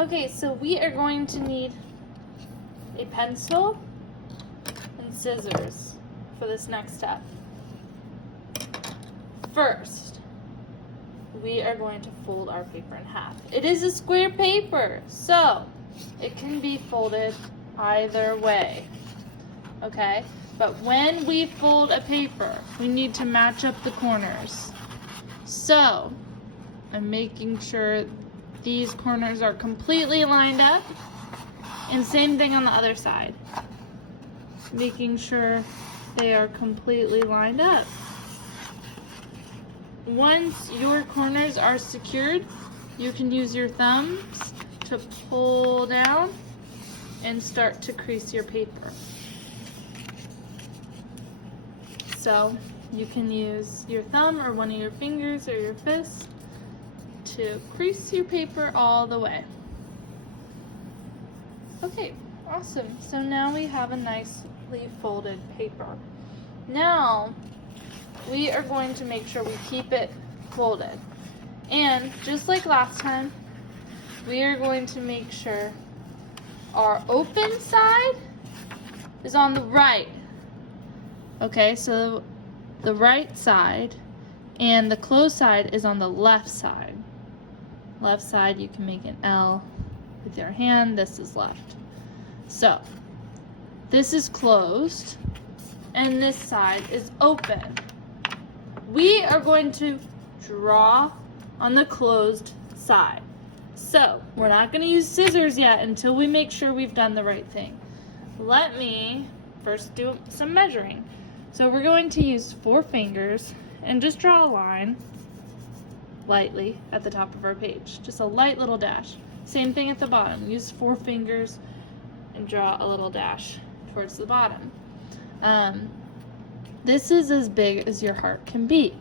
Okay, so we are going to need a pencil and scissors for this next step. First, we are going to fold our paper in half. It is a square paper, so it can be folded either way, okay? But when we fold a paper, we need to match up the corners. So, I'm making sure these corners are completely lined up, and same thing on the other side. Making sure they are completely lined up. Once your corners are secured, you can use your thumbs to pull down and start to crease your paper. So you can use your thumb or one of your fingers or your fist to crease your paper all the way. Okay, awesome. So now we have a nicely folded paper. Now we are going to make sure we keep it folded. And just like last time, we are going to make sure our open side is on the right. Okay, so the right side and the closed side is on the left side. Left side, you can make an L with your hand. This is left. So this is closed and this side is open. We are going to draw on the closed side. So we're not going to use scissors yet until we make sure we've done the right thing. Let me first do some measuring. So we're going to use 4 fingers and just draw a line lightly at the top of our page. Just a light little dash. Same thing at the bottom. Use 4 fingers and draw a little dash towards the bottom. This is as big as your heart can be.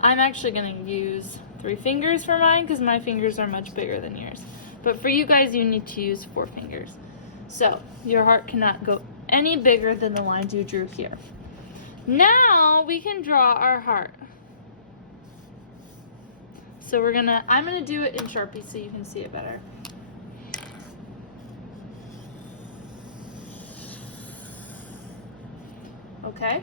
I'm actually going to use 3 fingers for mine because my fingers are much bigger than yours. But for you guys, you need to use 4 fingers. So your heart cannot go any bigger than the lines you drew here. Now we can draw our heart. So I'm gonna do it in Sharpie so you can see it better. Okay,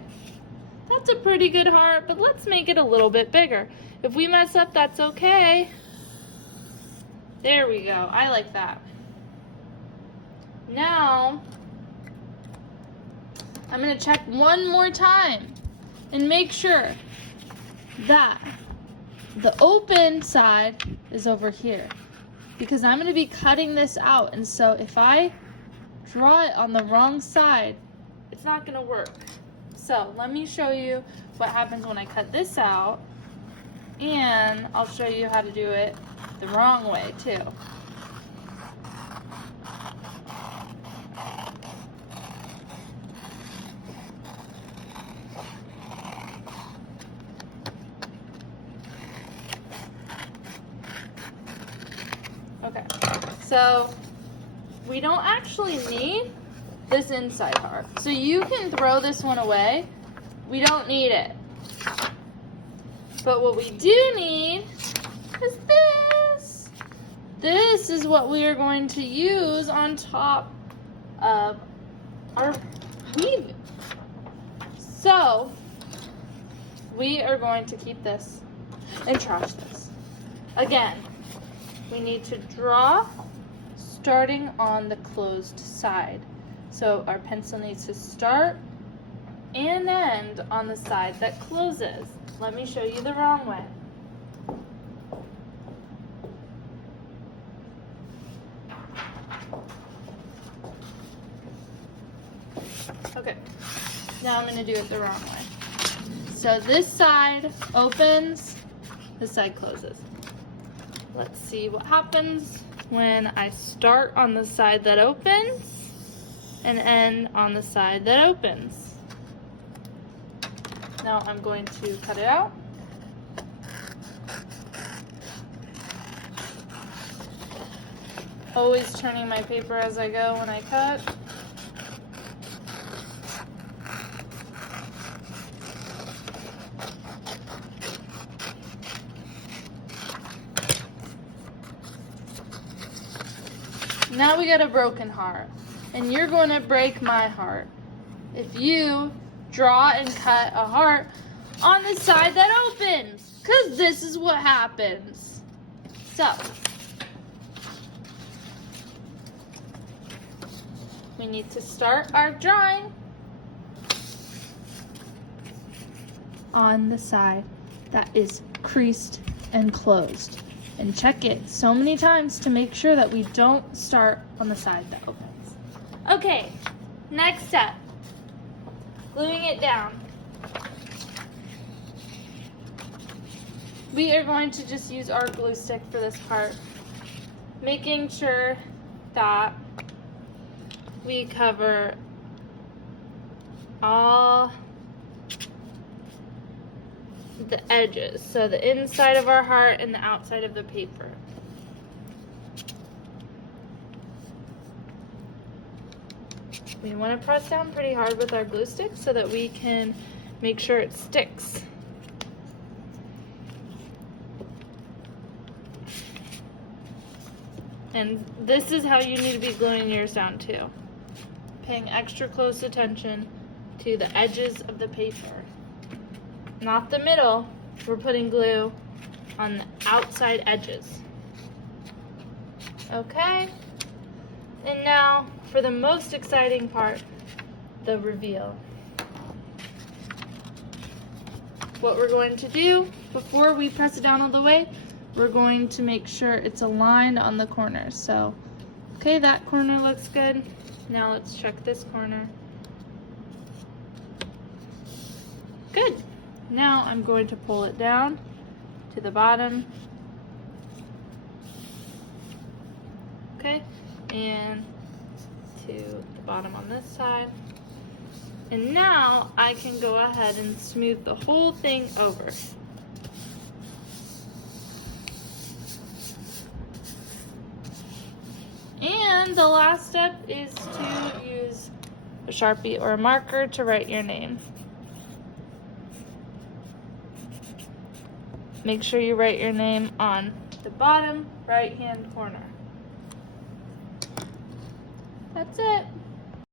that's a pretty good heart, but let's make it a little bit bigger. If we mess up, that's okay. There we go, I like that. Now, I'm gonna check one more time and make sure that the open side is over here because I'm gonna be cutting this out, and so if I draw it on the wrong side, it's not gonna work. So let me show you what happens when I cut this out, and I'll show you how to do it the wrong way too. Okay, so we don't actually need this inside heart. So you can throw this one away. We don't need it. But what we do need is this. This is what we are going to use on top of our weave. So we are going to keep this and trash this. Again, we need to draw starting on the closed side. So our pencil needs to start and end on the side that closes. Let me show you the wrong way. Okay, now I'm going to do it the wrong way. So this side opens, this side closes. Let's see what happens when I start on the side that opens and end on the side that opens. Now I'm going to cut it out. Always turning my paper as I go when I cut. Now we got a broken heart. And you're going to break my heart if you draw and cut a heart on the side that opens. Because this is what happens. So, we need to start our drawing on the side that is creased and closed. And check it so many times to make sure that we don't start on the side that opens. Okay, next step, gluing it down. We are going to just use our glue stick for this part, making sure that we cover all the edges, so the inside of our heart and the outside of the paper. We want to press down pretty hard with our glue stick so that we can make sure it sticks. And this is how you need to be gluing yours down too. Paying extra close attention to the edges of the paper. Not the middle. We're putting glue on the outside edges. Okay? And now for the most exciting part, the reveal. What we're going to do before we press it down all the way, we're going to make sure it's aligned on the corners. So, okay, that corner looks good. Now let's check this corner. Good. Now I'm going to pull it down to the bottom. Okay, and to the bottom on this side. And now I can go ahead and smooth the whole thing over. And the last step is to use a Sharpie or a marker to write your name. Make sure you write your name on the bottom right-hand corner. That's it.